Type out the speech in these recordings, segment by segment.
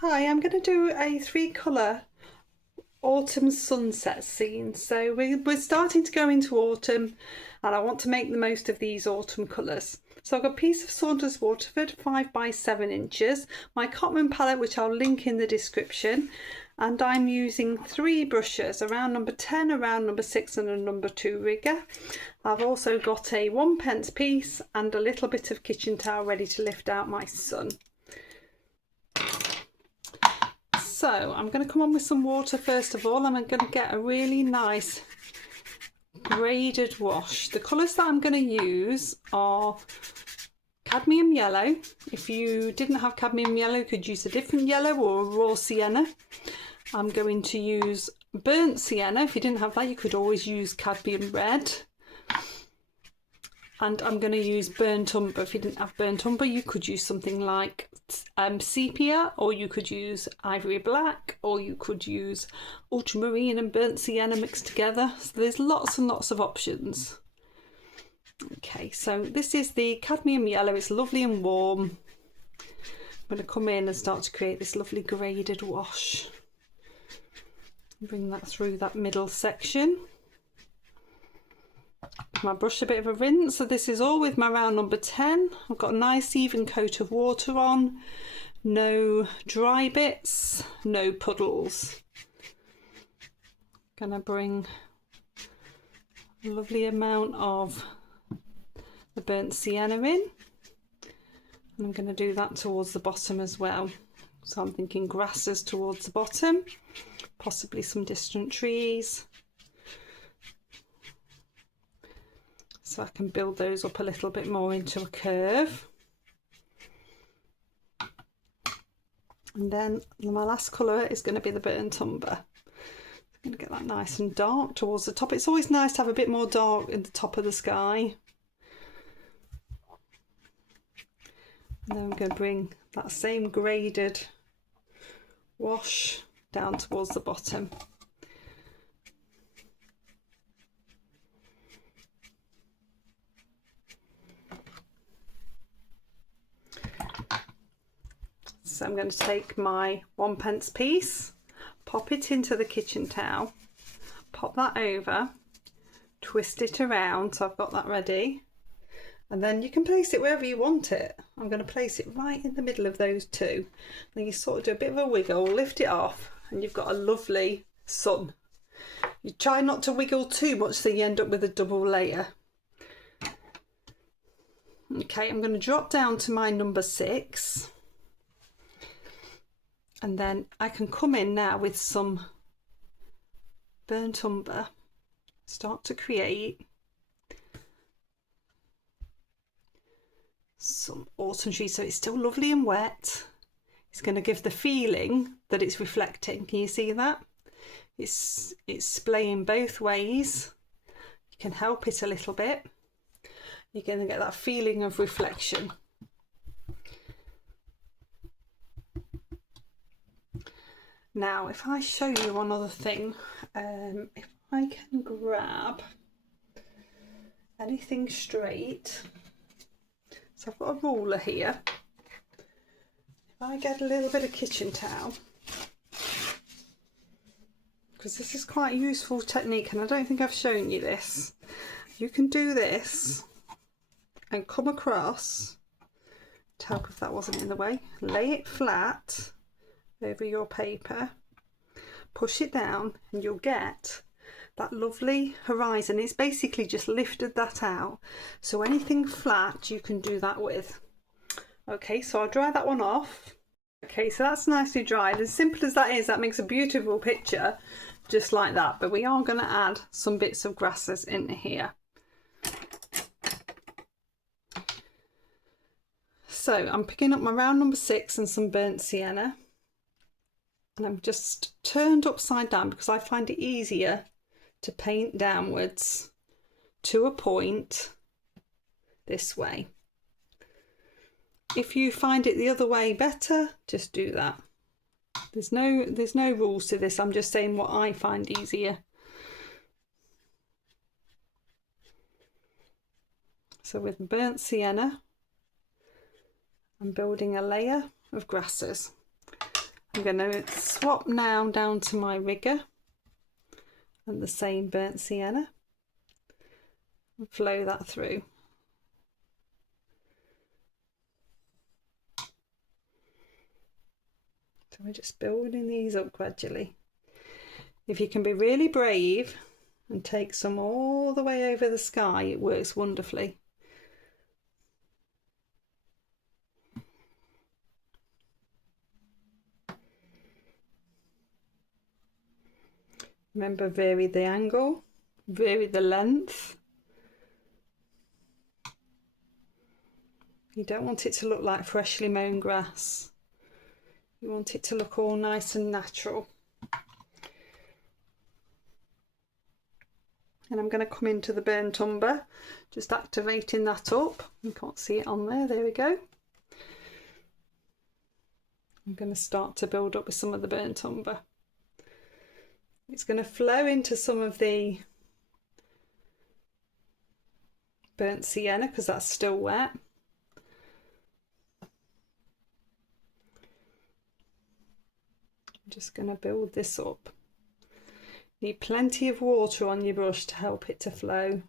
Hi, I'm going to do a 3-colour autumn sunset scene. So we're starting to go into autumn and I want to make the most of these autumn colours. So I've got a piece of Saunders Waterford 5 by 7 inches, my Cotman palette which I'll link in the description, and I'm using 3 brushes, a round number 10, a round number 6 and a number 2 rigger. I've also got a 1p piece and a little bit of kitchen towel ready to lift out my sun. So I'm going to come on with some water first of all, and I'm going to get a really nice graded wash. The colours that I'm going to use are cadmium yellow. If you didn't have cadmium yellow, you could use a different yellow or a raw sienna. I'm going to use burnt sienna. If you didn't have that, you could always use cadmium red. And I'm going to use burnt umber. If you didn't have burnt umber, you could use something like sepia, or you could use ivory black, or you could use ultramarine and burnt sienna mixed together. So there's lots and lots of options. Okay, so this is the cadmium yellow. It's lovely and warm. I'm going to come in and start to create this lovely graded wash. Bring that through that middle section. My brush a bit of a rinse. So this is all with my round number 10. I've got a nice even coat of water on, no dry bits, no puddles. Gonna bring a lovely amount of the burnt sienna in, and I'm going to do that towards the bottom as well. So I'm thinking grasses towards the bottom, possibly some distant trees. So I can build those up a little bit more into a curve. And then my last colour is going to be the burnt umber. I'm going to get that nice and dark towards the top. It's always nice to have a bit more dark in the top of the sky. And then I'm going to bring that same graded wash down towards the bottom. So I'm going to take my 1p piece, pop it into the kitchen towel, pop that over, twist it around, so I've got that ready, and then you can place it wherever you want it. I'm going to place it right in the middle of those two. Then you sort of do a bit of a wiggle, lift it off, and you've got a lovely sun. You try not to wiggle too much so you end up with a double layer. Okay, I'm going to drop down to my number 6. And then I can come in now with some burnt umber, start to create some autumn trees. So it's still lovely and wet. It's going to give the feeling that it's reflecting. Can you see that? It's splaying both ways. You can help it a little bit. You're going to get that feeling of reflection. Now, if I show you one other thing, if I can grab anything straight, so I've got a ruler here. If I get a little bit of kitchen towel, because this is quite a useful technique and I don't think I've shown you this. You can do this and come across, to help if that wasn't in the way, lay it flat over your paper, push it down, and you'll get that lovely horizon. It's basically just lifted that out, so anything flat you can do that with. Okay, so I'll dry that one off. Okay, so that's nicely dried. As simple as that is, that makes a beautiful picture just like that, but we are going to add some bits of grasses in here. So I'm picking up my round number 6 and some burnt sienna, and I'm just turned upside down because I find it easier to paint downwards to a point this way. If you find it the other way better, just do that. There's no rules to this. I'm just saying what I find easier. So with burnt sienna, I'm building a layer of grasses. I'm going to swap now down to my rigger and the same burnt sienna and flow that through. So we're just building these up gradually. If you can be really brave and take some all the way over the sky, it works wonderfully. Remember, vary the angle, vary the length. You don't want it to look like freshly mown grass. You want it to look all nice and natural. And I'm going to come into the burnt umber, just activating that up. You can't see it on there, there we go. I'm going to start to build up with some of the burnt umber. It's going to flow into some of the burnt sienna because that's still wet. I'm just going to build this up. Need plenty of water on your brush to help it to flow.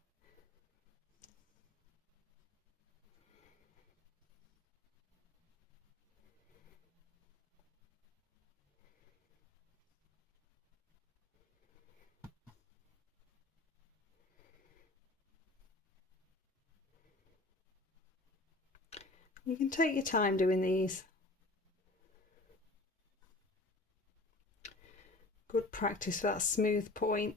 You can take your time doing these. Good practice for that smooth point.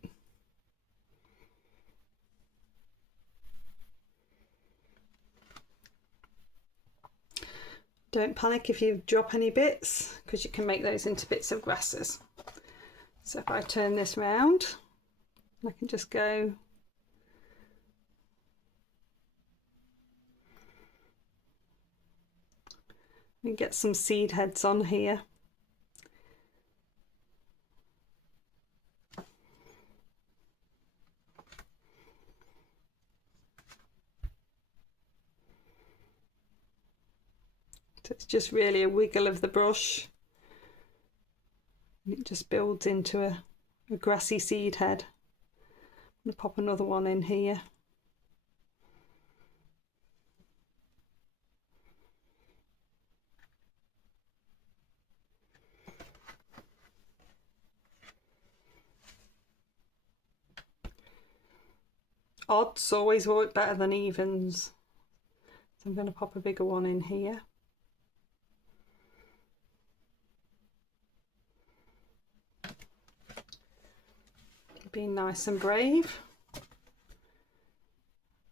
Don't panic if you drop any bits, because you can make those into bits of grasses. So if I turn this round, I can just go and get some seed heads on here. So it's just really a wiggle of the brush. And it just builds into a grassy seed head. I'm going to pop another one in here. Odds always work better than evens. So I'm going to pop a bigger one in here. Being nice and brave. I'm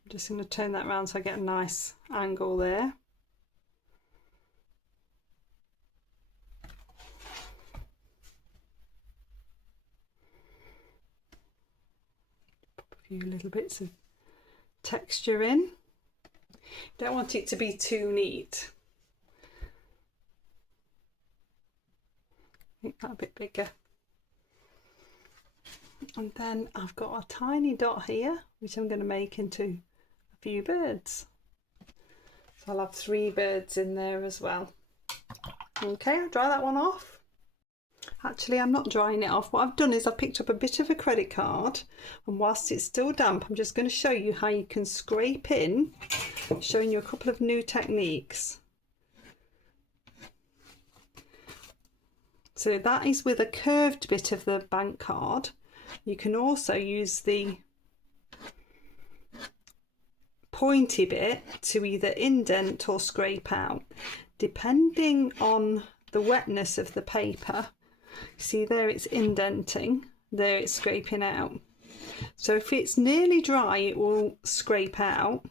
just going to turn that around so I get a nice angle there. Pop a few little bits of texture in. Don't want it to be too neat. Make that a bit bigger. And then I've got a tiny dot here, which I'm going to make into a few birds. So I'll have 3 birds in there as well. Okay, I'll dry that one off. Actually, I'm not drying it off. What I've done is I've picked up a bit of a credit card, and whilst it's still damp, I'm just going to show you how you can scrape in, showing you a couple of new techniques. So that is with a curved bit of the bank card. You can also use the pointy bit to either indent or scrape out, depending on the wetness of the paper. See there, it's indenting, there it's scraping out. So if it's nearly dry, it will scrape out.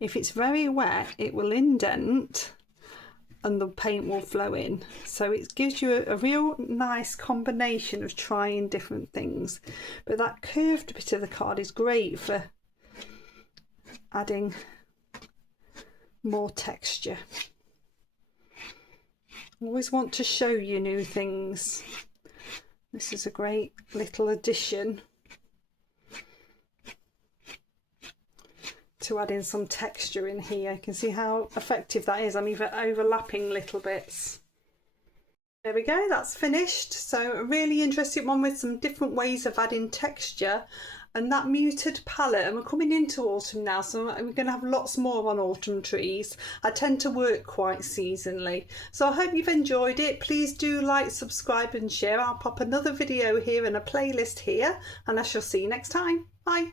If it's very wet, it will indent and the paint will flow in. So it gives you a real nice combination of trying different things. But that curved bit of the card is great for adding more texture. Always want to show you new things. This is a great little addition to add in some texture in here. You can see how effective that is. I'm even overlapping little bits. There we go, that's finished. So a really interesting one with some different ways of adding texture and that muted palette. And we're coming into autumn now, so we're going to have lots more on autumn trees. I tend to work quite seasonally. So I hope you've enjoyed it. Please do like, subscribe and share. I'll pop another video here and a playlist here, and I shall see you next time. Bye.